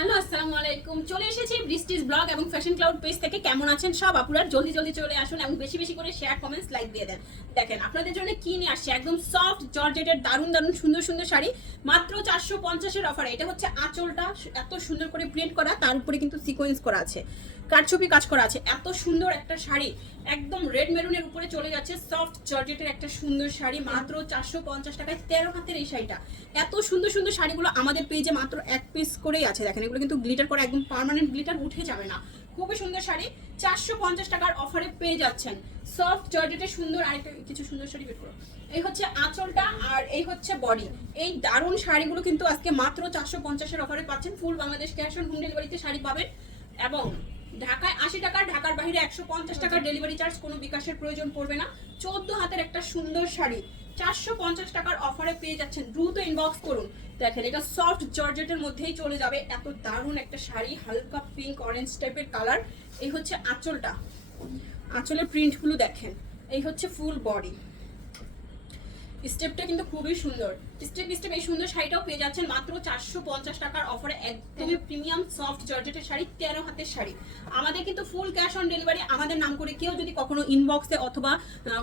Hello, আসসালামু আলাইকুম। চলে এসেছি বৃষ্টিস ব্লগ এবং ফ্যাশন ক্লাউড পেজ থেকে। কেমন আছেন সব আপুরা? জলদি জলদি চলে আসুন এবং বেশি বেশি করে শেয়ার কমেন্টস লাইক দিয়ে দেন। দেখেন, আপনাদের জন্য কি নিয়ে আসছে? একদম সফট জর্জেটের দারুণ দারুণ, সুন্দর সুন্দর শাড়ি। মাত্র চারশো পঞ্চাশের অফার এটা হচ্ছে আঁচলটা এত সুন্দর করে প্রিন্ট করা, তার উপরে কিন্তু সিকোয়েন্স করা আছে। কারচুপি কাজ করা আছে। এত সুন্দর একটা শাড়ি, একদম রেড মেরুনের উপরে চলে যাচ্ছে সফট জর্জেটের একটা সুন্দর শাড়ি, মাত্র চারশো পঞ্চাশ টাকায় তেরো হাতের এই শাড়িটা। এত সুন্দর সুন্দর শাড়িগুলো আমাদের পেজে মাত্র এক পিস করেই আছে। দেখেন, এগুলো কিন্তু গ্লিটার করে একদম পারমানেন্ট গ্লিটার উঠে যাবে না। খুবই সুন্দর শাড়ি, চারশো পঞ্চাশ টাকার অফারে পেয়ে যাচ্ছেন। সফট জর্জেটের সুন্দর আরেকটা কিছু সুন্দর শাড়ি বের করো। এই হচ্ছে আঁচলটা আর এই হচ্ছে বডি এই দারুণ শাড়িগুলো কিন্তু আজকে মাত্র চারশো পঞ্চাশের অফারে পাচ্ছেন। Full Bangladesh cash on home ডেলিভারিতে শাড়ি পাবেন এবং ঢাকায় আশি টাকা ঢাকার বাইরে একশো পঞ্চাশ টাকার ডেলিভারি চার্জ কোনো বিকাশের প্রয়োজন পড়বে না। চোদ্দ হাতের একটা সুন্দর শাড়ি চারশো পঞ্চাশ টাকার অফারে পেয়ে যাচ্ছেন। দ্রুত ইনবক্স করুন। দেখেন এটা সফট জর্জেটের মধ্যেই চলে যাবে। এত দারুণ একটা শাড়ি হালকা পিঙ্ক অরেঞ্জ টাইপের কালার এই হচ্ছে আঁচলটা। আঁচলের প্রিন্টগুলো দেখেন। এই হচ্ছে ফুল বডি স্টেপটা কিন্তু খুবই সুন্দর। স্টেপ স্টেপ এই সুন্দর শাড়িটাও পেয়ে যাচ্ছেন মাত্র চারশো পঞ্চাশ টাকার অফারে একদমই প্রিমিয়াম সফট জর্জেটের শাড়ি তেরো হাতের শাড়ি। আমাদের কিন্তু ফুল ক্যাশ অন ডেলিভারি আমাদের নাম করে কেউ যদি কখনো ইনবক্সে অথবা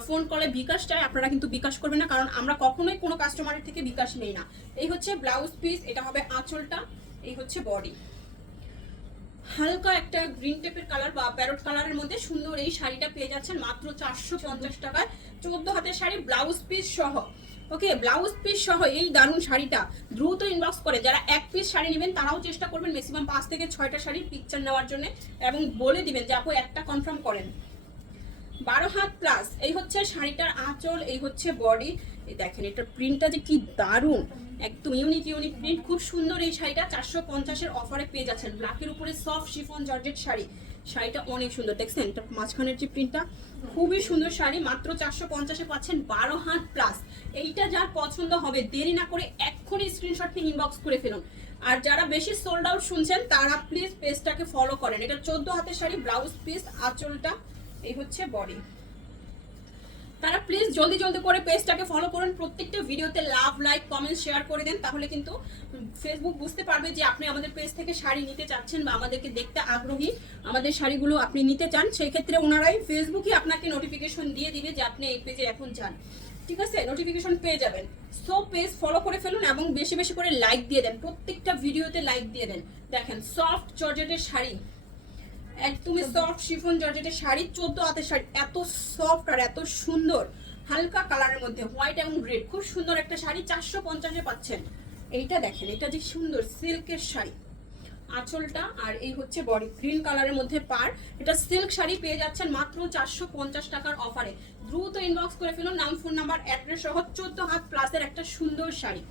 ফোন কলে বিকাশ চায় আপনারা কিন্তু বিকাশ করবেন না কারণ আমরা কখনোই কোনো কাস্টমারের থেকে বিকাশ নেই না। এই হচ্ছে ব্লাউজ পিস এটা হবে আঁচলটা এই হচ্ছে বডি হালকা একটা গ্রিন টেপের কালার বা প্যারট কালারের মধ্যে সুন্দর এই শাড়িটা পেয়ে যাচ্ছেন মাত্র চারশো পঞ্চাশ টাকায়। চোদ্দ হাতের শাড়ি ব্লাউজ পিস সহ। ওকে ব্লাউজ পিস সহ এই দারুণ শাড়িটা দ্রুত ইনবক্স করে। যারা এক পিস শাড়ি নেবেন, তারাও চেষ্টা করবেন ম্যাক্সিমাম পাঁচ থেকে ছয়টা শাড়ির পিকচার নেওয়ার জন্য এবং বলে দিবেন যে, আপু, একটা কনফার্ম করেন। বারো হাত প্লাস এই হচ্ছে শাড়িটার আঁচল, এই হচ্ছে বডি দেখেন, এটার প্রিন্টটা যে কি দারুণ! একদম ইউনিক ইউনিক প্রিন্ট খুব সুন্দর এই শাড়িটা। চারশো পঞ্চাশের অফারে পেয়ে যাচ্ছেন। ব্ল্যাকের উপরে সফট শিফন জর্জেট শাড়ি। শাড়িটা অনেক সুন্দর। দেখছেন? মাঝখানের যে প্রিন্টটা খুবই সুন্দর শাড়ি। মাত্র চারশো পঞ্চাশে পাচ্ছেন বারো হাত প্লাস এইটা যার পছন্দ হবে, দেরি না করে এক্ষুনি স্ক্রিনশট নিয়ে ইনবক্স করে ফেলুন। আর যারা বেশি সোল্ড আউট শুনছেন, তারা প্লিজ পেজটাকে ফলো করেন। এটা চোদ্দ হাতের শাড়ি ব্লাউজ পিস আঁচলটা, এই হচ্ছে বডি তারা প্লিজ জলদি জলদি করে পেজটাকে ফলো করুন, প্রত্যেকটা ভিডিওতে লাভ লাইক কমেন্ট শেয়ার করে দেন, তাহলে কিন্তু ফেসবুক বুঝতে পারবে যে আপনি আমাদের পেজ থেকে শাড়ি নিতে চাচ্ছেন বা আমাদেরকে দেখতে আগ্রহী, আমাদের শাড়িগুলো আপনি নিতে চান সেই ক্ষেত্রে ওনারাই ফেসবুকই আপনাকে নোটিফিকেশন দিয়ে দিবে যে আপনি এই পেজে এখন যান। ঠিক আছে? নোটিফিকেশন পেয়ে যাবেন। সো পেজ ফলো করে ফেলুন এবং বেশি বেশি করে লাইক দিয়ে দেন, প্রত্যেকটা ভিডিওতে লাইক দিয়ে দেন। দেখেন সফট জর্জেটের শাড়ি একদমই সফট শিফন জর্জেটের শাড়ি, চোদ্দ হাতের শাড়ি, এত সফট আর এত সুন্দর। হালকা কালারের মধ্যে হোয়াইট এবং রেড খুব সুন্দর একটা শাড়ি, চারশো পঞ্চাশে পাচ্ছেন। এইটা দেখেন, এটা যে সুন্দর সিল্কের শাড়ি। আঁচলটা, আর এই হচ্ছে বডি গ্রিন কালারের মধ্যে পার। এটা সিল্ক শাড়ি পেয়ে যাচ্ছেন মাত্র চারশো পঞ্চাশ টাকার অফারে দ্রুত ইনবক্স করে ফেলুন, নাম ফোন নাম্বার অ্যাড্রেস সহ চোদ্দ হাত প্লাসের একটা সুন্দর শাড়ি।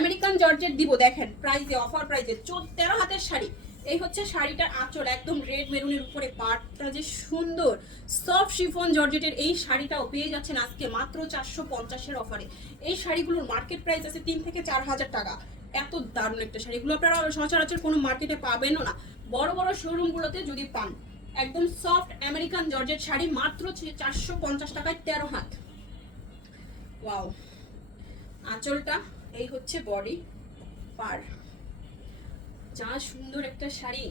আমেরিকান জর্জেট দিব, দেখেন প্রাইজে অফার প্রাইজে তেরো হাতের শাড়ি। এই হচ্ছে শাড়িটার আঁচল, একদম রেড মেরুনের উপরে। পাটটা যে সুন্দর সফট শিফন জর্জেটের এই শাড়িটাও পেয়ে যাচ্ছেন আজকে মাত্র চারশো পঞ্চাশের অফারে এই শাড়িগুলোর মার্কেট প্রাইস আছে তিন থেকে চার হাজার টাকা। এত দারুণ একটা শাড়িগুলো আপনারা সচরাচর কোনো মার্কেটে পাবেনও না। বড় বড় শোরুমগুলোতে যদি পান, একদম সফট আমেরিকান জর্জেট শাড়ি মাত্র চারশো পঞ্চাশ টাকায় তেরো হাত। ওয়াও আঁচলটা, এই হচ্ছে বডি পার যা সুন্দর একটা শাড়ি।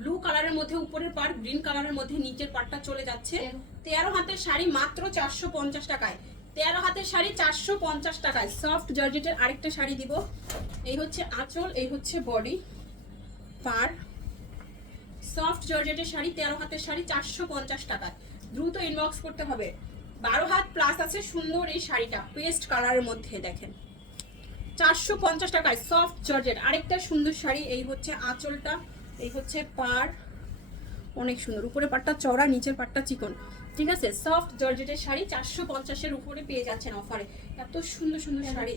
ব্লু কালারের মধ্যে উপরের পার গ্রিন কালারের মধ্যে নিচের পাটটা চলে যাচ্ছে। তেরো। হাতের শাড়ি মাত্র চারশো পঞ্চাশ টাকায়। তেরো হাতের শাড়ি চারশো পঞ্চাশ টাকায়। সফট জর্জেটের আরেকটা শাড়ি দিব। এই হচ্ছে আঁচল এই হচ্ছে বডি পার। সফট জর্জেটের শাড়ি তেরো হাতের শাড়ি চারশো পঞ্চাশ টাকায়। দ্রুত ইনবক্স করতে হবে। বারো হাত প্লাস আছে সুন্দর এই শাড়িটা। পেস্ট কালারের মধ্যে দেখেন। চারশো পঞ্চাশ টাকায় সফট জর্জেট। আরেকটা সুন্দর শাড়ি এই হচ্ছে আঁচলটা এই হচ্ছে পার অনেক সুন্দর উপরে পাটটা চড়া নিচের পাটটা চিকন। ঠিক আছে? সফট জর্জেটের শাড়ি চারশো পঞ্চাশের উপরে পেয়ে যাচ্ছেন অফারে এত সুন্দর সুন্দর শাড়ি।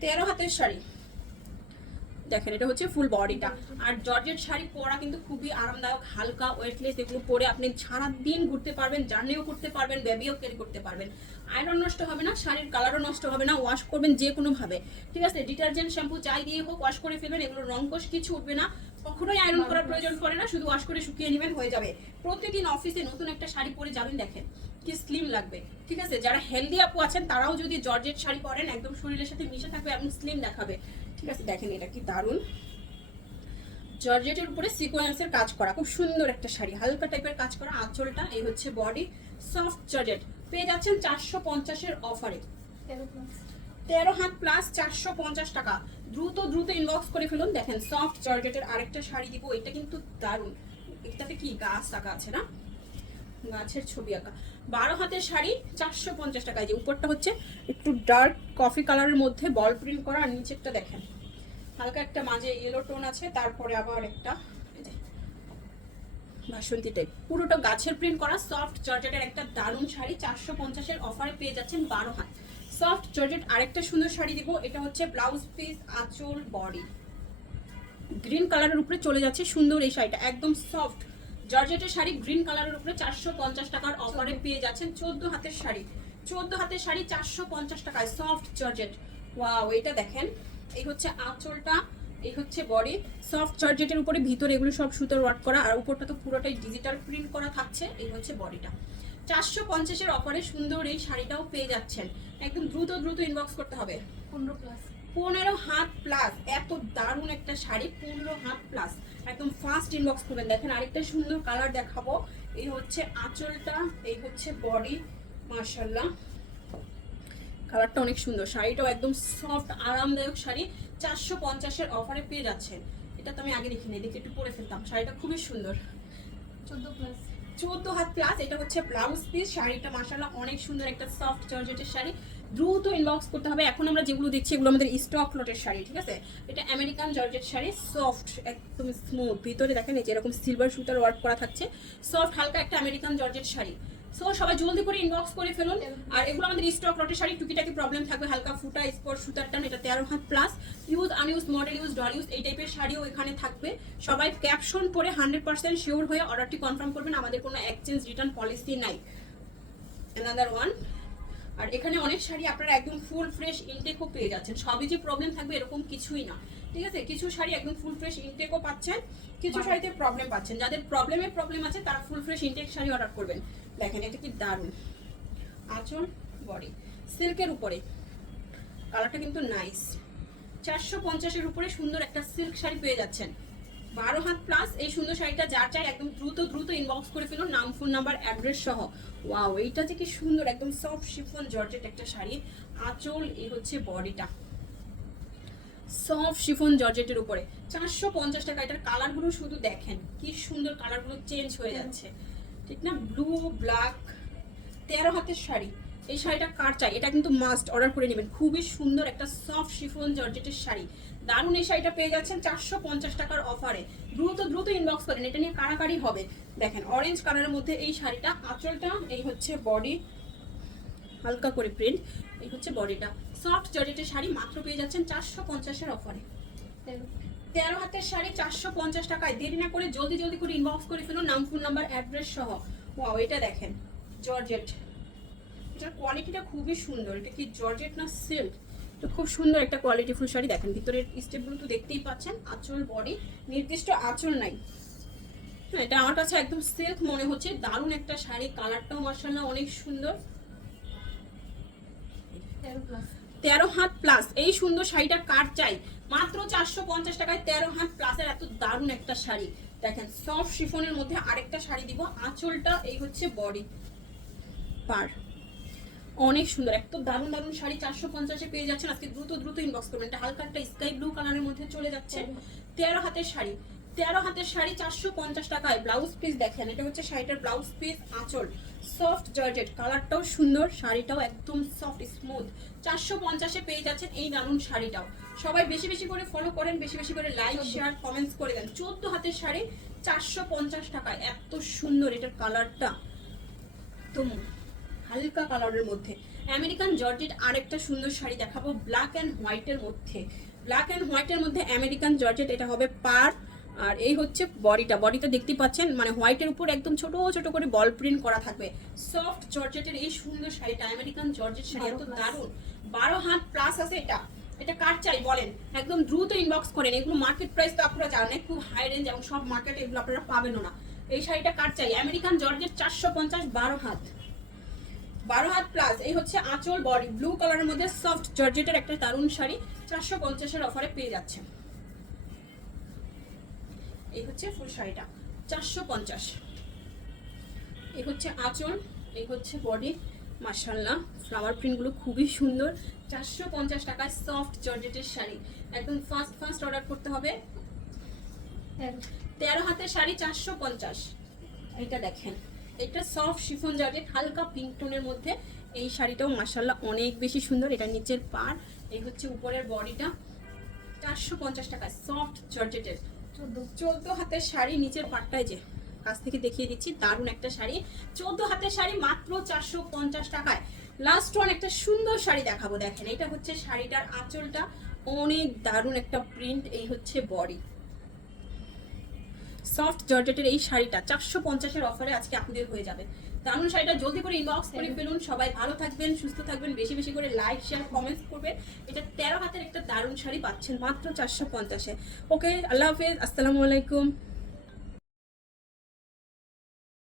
তেরো হাতের শাড়ি। দেখেন, এটা হচ্ছে ফুল বডিটা আর জর্জেট শাড়ি পরা কিন্তু খুবই আরামদায়ক, হালকা ওয়েটলেস এগুলো পরে আপনি সারা দিন ঘুরতে পারবেন জার্নিও করতে পারবেন বেবিও ক্যারি করতে পারবেন। আয়রন নষ্ট হবে না, শাড়ির কালারও নষ্ট হবে না ওয়াশ করবেন যে কোনোভাবে। ঠিক আছে ডিটারজেন্ট শ্যাম্পু চাই দিয়ে হোক ওয়াশ করে ফেলবেন, এগুলো রঙ্কশ কিছু উঠবে না। কখনোই আয়রন করার প্রয়োজন পড়ে না, শুধু ওয়াশ করে শুকিয়ে নেবেন, হয়ে যাবে। প্রতিদিন অফিসে নতুন একটা শাড়ি পরে যাবেন, দেখেন, কি স্লিম লাগবে। ঠিক আছে, যারা হেলদি আপু আছেন, তারাও যদি জর্জেট শাড়ি পরেন, একদম শরীরের সাথে মিশে থাকবে এবং স্লিম দেখাবে। ঠিক আছে? দেখেন এটা কি দারুণ। জর্জেটের উপরে সিকোয়েন্সের কাজ করা খুব সুন্দর একটা শাড়ি হালকা টাইপের কাজ করা। আঁচলটা এই হচ্ছে বডি সফট জর্জেট। পেয়ে যাচ্ছেন চারশো পঞ্চাশের অফারে তেরো হাত প্লাস চারশো পঞ্চাশ টাকা। দ্রুত দ্রুত ইনবক্স করে ফেলুন। দেখেন সফট জর্জেটের আরেকটা শাড়ি দিব এটা কিন্তু দারুণ। এটাতে কি গাছ টাকা আছে না? গাছের ছবি আঁকা। বারো হাতের শাড়ি, চারশো পঞ্চাশ টাকা যে উপরটা হচ্ছে একটু ডার্ক কফি কালারের মধ্যে বল প্রিন্ট করা, আর নিচেরটা দেখেন। হালকা একটা মাঝে ইয়েলো টোন আছে, তারপরে আবার একটা বাসন্তী টাইপ পুরোটা গাছের প্রিন্ট করা সফট জর্জেটের একটা দারুণ শাড়ি, চারশো পঞ্চাশের অফারে পেয়ে যাচ্ছেন বারো হাত। সফট জর্জেট আরেকটা সুন্দর শাড়ি দিব এটা হচ্ছে ব্লাউজ পিস আঁচল বডি গ্রিন কালারের উপরে চলে যাচ্ছে সুন্দর এই শাড়িটা, একদম সফট জর্জেটের শাড়ি গ্রিন কালারের উপরে চারশো পঞ্চাশ টাকার অফারে পেয়ে যাচ্ছেন চোদ্দ হাতের শাড়ি। চোদ্দ হাতের শাড়ি চারশো পঞ্চাশ টাকায় সফট জর্জেট। ওয়াও এটা দেখেন এই হচ্ছে আঁচলটা এই হচ্ছে বডি। সফট জর্জেটের উপরে ভিতরে এগুলো সব সুতোর ওয়ার্ক করা আর উপরটা তো পুরোটাই ডিজিটাল প্রিন্ট করা থাকছে এই হচ্ছে বডিটা। চারশো পঞ্চাশের অফারে সুন্দর এই শাড়িটাও পেয়ে যাচ্ছেন। একদম দ্রুত দ্রুত ইনবক্স করতে হবে। পনেরো প্লাস পনেরো হাত প্লাস এত দারুণ একটা শাড়ি পনেরো হাত প্লাস একদম ফার্স্ট ইনবক্স করবেন। দেখেন আরেকটা সুন্দর কালার দেখাবো। এই হচ্ছে আঁচলটা এই হচ্ছে বডি মার্শাল্লাহ কালারটা অনেক সুন্দর। শাড়িটাও একদম সফট আরামদায়ক শাড়ি। চারশো পঞ্চাশের অফারে পেয়ে যাচ্ছেন। এটা তো আমি আগে দেখিনি দেখে একটু পরে ফেলতাম। শাড়িটা খুবই সুন্দর। চোদ্দ প্লাস চোদ্দ হাত প্লাস এটা হচ্ছে ব্লাউজ পিস শাড়িটা মাসাল্লাহ অনেক সুন্দর একটা সফট জর্জেটের শাড়ি। দ্রুত ইনবক্স করতে হবে। এখন আমরা যেগুলো দিচ্ছি, এগুলো আমাদের স্টক লটের শাড়ি, ঠিক আছে? এটা আমেরিকান জর্জেট শাড়ি সফট একদম স্মুথ ভিতরে দেখেন এই যে এরকম সিলভার সুতার ওয়ার্ক করা থাকছে। সফট হালকা একটা আমেরিকান জর্জেট শাড়ি। সো সবাই জলদি করে ইনবক্স করে ফেলুন। আর এগুলো আমাদের স্টক লটের শাড়ি, টুকিটাকি প্রবলেম থাকবে। হালকা ফুটা, স্পট সুতার টান, এটা তেরো হাত plus use unuse model use doll use এই টাইপের শাড়িও এখানে থাকবে। সবাই ক্যাপশন পরে হান্ড্রেড পার্সেন্ট শিওর হয়ে অর্ডারটি কনফার্ম করবেন। আমাদের কোনো এক্সচেঞ্জ রিটার্ন পলিসি নাই। অ্যানাদার ওয়ান আর এখানে অনেক শাড়ি আপনারা একদম ফুল ফ্রেশ ইনটেকও পেয়ে যাচ্ছেন। সবই যে প্রবলেম থাকবে এরকম কিছুই না। ঠিক আছে? কিছু শাড়ি একদম ফুল ফ্রেশ ইনটেকও পাচ্ছেন কিছু শাড়িতে প্রবলেম পাচ্ছেন। যাদের প্রবলেমে প্রবলেম আছে তারা full fresh intake sari order করবেন। দেখেন এটা কি দারুণ। আঁচল বডি সিল্কের উপরে। কালারটা কিন্তু নাইস চারশো পঞ্চাশের উপরে সুন্দর একটা সিল্ক শাড়ি পেয়ে যাচ্ছেন। বারো হাত প্লাস এই সুন্দর শাড়িটা যার চাই একদম দ্রুত দ্রুত ইনবক্স করে ফেলুন নাম ফোন নাম্বার অ্যাড্রেস সহ। ওয়াও এইটা যে কি সুন্দর একদম সফট শিফন জর্জেট একটা শাড়ি। আঁচল এই হচ্ছে বডিটা সফট শিফন জর্জেটের উপরে। চারশো পঞ্চাশ টাকা এটার কালারগুলো শুধু দেখেন। কি সুন্দর কালারগুলো চেঞ্জ হয়ে যাচ্ছে। ঠিক না? ব্লু ব্ল্যাক তেরো হাতের শাড়ি। এই শাড়িটা কার চাই? এটা কিন্তু মাস্ট অর্ডার করে নেবেন। খুবই সুন্দর একটা সফট শিফন জর্জেটের শাড়ি। দারুণ এই শাড়িটা পেয়ে যাচ্ছেন চারশো পঞ্চাশ টাকার অফারে দ্রুত দ্রুত ইনবক্স করেন। এটা নিয়ে কারাকারি হবে। দেখেন অরেঞ্জ কালারের মধ্যে এই শাড়িটা, আঁচলটা, এই হচ্ছে বডি হালকা করে প্রিন্ট এই হচ্ছে বডিটা সফট জর্জেটের শাড়ি মাত্র পেয়ে যাচ্ছেন চারশো পঞ্চাশের অফারে তেরো তেরো হাতের শাড়ি চারশো পঞ্চাশ টাকায়। দেরি না করে জলদি জলদি করে ইনবক্স করে ফেলুন। নাম ফোন নাম্বার অ্যাড্রেস সহ। ওয়াও এটা দেখেন, জর্জেট। এটার কোয়ালিটিটা খুবই সুন্দর। এটা কি জর্জেট না সিল্ক তো খুব সুন্দর একটা কোয়ালিটি ফুল শাড়ি। দেখেন ভিতরের স্টেপগুলো তো দেখতেই পাচ্ছেন। আঁচল বডি নির্দিষ্ট আঁচল নাই। হ্যাঁ, এটা আমার কাছে একদম সিল্ক মনে হচ্ছে। দারুণ একটা শাড়ি। কালারটাও মার্শাল্লাহ অনেক সুন্দর। তেরো তেরো হাত প্লাস এই সুন্দর শাড়িটা কার চাই? মাত্র চারশো পঞ্চাশ টাকায় তেরো হাত প্লাসের এত দারুণ একটা শাড়ি। দেখেন সফট শিফনের মধ্যে আরেকটা শাড়ি দিব। আঁচলটা এই হচ্ছে বডি পার অনেক সুন্দর, এত দারুণ দারুণ শাড়ি চারশো পঞ্চাশে পেয়ে যাচ্ছেন। আজকে দ্রুত দ্রুত ইনবক্স করবেন এটা হালকা একটা স্কাই ব্লু কালারের মধ্যে চলে যাচ্ছে। তেরো হাতের শাড়ি, তেরো হাতের শাড়ি চারশো পঞ্চাশ টাকায়। ব্লাউজ পিস দেখেন, এটা হচ্ছে শাড়িটার ব্লাউজ পিস আঁচল। সফট জর্জেট কালারটাও সুন্দর, শাড়িটাও একদম সফট স্মুথ চারশো পঞ্চাশে পেয়ে যাচ্ছেন এই দারুণ শাড়িটাও। সবাই বেশি বেশি করে ফলো করেন, বেশি বেশি করে লাইক শেয়ার কমেন্টস করে দেন। চোদ্দ হাতের শাড়ি চারশো পঞ্চাশ টাকায়, এত সুন্দর এটার কালারটা তো হালকা কালারের মধ্যে। আমেরিকান জর্জেট আরেকটা সুন্দর শাড়ি দেখাবো ব্ল্যাক অ্যান্ড হোয়াইটের মধ্যে। ব্ল্যাক অ্যান্ড হোয়াইটের মধ্যে আমেরিকান জর্জেট এটা হবে পার আর এই হচ্ছে বডিটা। বডিটা দেখতে পাচ্ছেন মানে হোয়াইটের উপর একদম ছোট ছোট করে বল প্রিন্ট করা থাকবে। সফট জর্জেটের এই সুন্দর শাড়িটা আমেরিকান জর্জেট শাড়ি এত দারুণ। বারো হাত প্লাস আছে এটা। এটা কার চাই বলেন? একদম দ্রুত ইনবক্স করেন। এগুলো মার্কেট প্রাইস তো আপনারা জানেন খুব হাই রেঞ্জ এবং সব মার্কেটে এগুলো আপনারা পাবেনও না। এই শাড়িটা কার চাই? আমেরিকান জর্জেট চারশো পঞ্চাশ বারো হাত। বারো হাত প্লাস এই হচ্ছে আঁচল বডি ব্লু কালারের মধ্যে সফট জর্জেটের একটা দারুণ শাড়ি চারশো পঞ্চাশের অফারে পেয়ে যাচ্ছে। এই হচ্ছে ফুল শাড়িটা চারশো পঞ্চাশ। এই হচ্ছে আঁচল এই হচ্ছে বডি মার্শাল্লাহ ফ্লাওয়ার প্রিন্টগুলো খুবই সুন্দর চারশো পঞ্চাশ টাকায় সফট জর্জেটের শাড়ি একদম ফার্স্ট ফার্স্ট অর্ডার করতে হবে। তেরো। তেরো হাতের শাড়ি চারশো পঞ্চাশ। এটা দেখেন। এটা সফট শিফন জর্জেট হালকা পিঙ্ক টোনের মধ্যে, এই শাড়িটাও মাসাল্লাহ অনেক বেশি সুন্দর। এটা নিচের পার এই হচ্ছে উপরের বডিটা। চারশো পঞ্চাশ টাকা সফট জর্জেটের। চোদ্দ হাতের শাড়ি, নিচের পাটটায় যে, কাছ থেকে দেখিয়ে দিচ্ছি, দারুণ একটা শাড়ি। চোদ্দ হাতের শাড়ি মাত্র চারশো পঞ্চাশ টাকায়। লাস্ট ওয়ান একটা সুন্দর শাড়ি দেখাবো, দেখেন। এটা হচ্ছে শাড়িটার আঁচলটা, অনেক দারুণ একটা প্রিন্ট এই হচ্ছে বডি। সফট জর্জেটের এই শাড়িটা চারশো পঞ্চাশের অফারে আজকে আপনাদের হয়ে যাবে। দারুণ শাড়িটা জলদি করে ইনবক্স করে ফেলুন সবাই ভালো থাকবেন সুস্থ থাকবেন বেশি বেশি করে লাইক শেয়ার কমেন্টস করবেন। এটা তেরো হাতের একটা দারুণ শাড়ি পাচ্ছেন মাত্র চারশো পঞ্চাশে। ওকে আল্লাহ হাফেজ আসসালামু আলাইকুম।